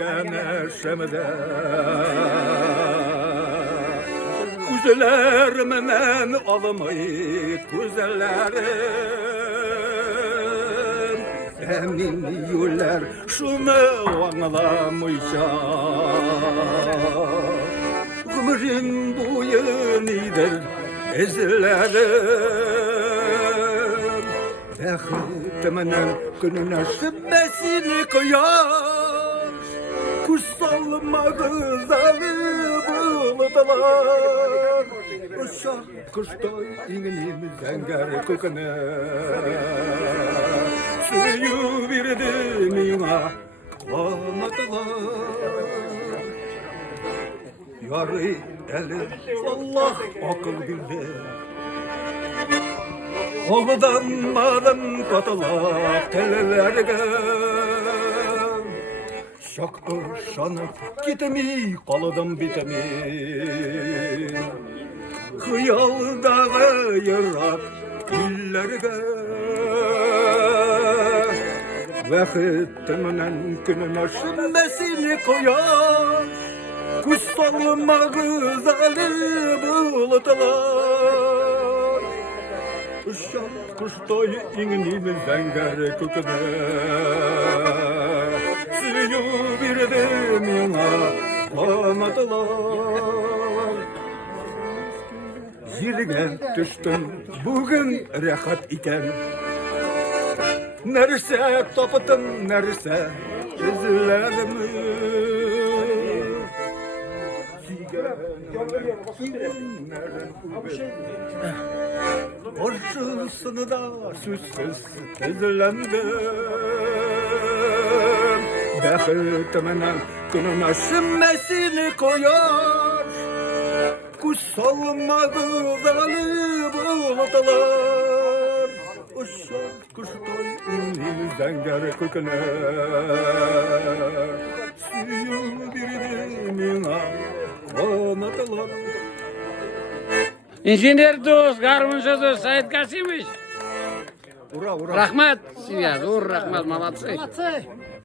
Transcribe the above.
Neşemde güzellerimden alamayıp güzellerim emin yüller şunu anlamayacak ömrün boyunidir ezlerim Bektiminin gününe şüphesini koyar Kusalma kızları buldular Uşak kuşta inginim zenger kukune Suyu verdi mina kalmadılar Yarı eli Allah akıl bildi Oğlanmadım katılak tellerge Şaktı şanıp gitemi kalıdım bitemi Hıyaldağı yırak illerge Vakittiminen gününe şümmesini koyar Kutsalma güzeli bulutlar Uşak kuştoy inginimi zenger kukune Suyu birdi mina kalmadılar Zirge düştüm bugün rehat iken Nerse tapıtım nerse izledim Orçusunu da süssüz tezlendim Bektiminin gününe şümmesini koyar Kutsalma güzeli bulutlar Uşak kuştoy ünlü zenger kukune Suyu birdi mina kalmadılar İnженер dost, garmıncı dost, Sait Kasimovic. Ура, ура. Rahmat, sizga, zo'r rahmat, молодцы.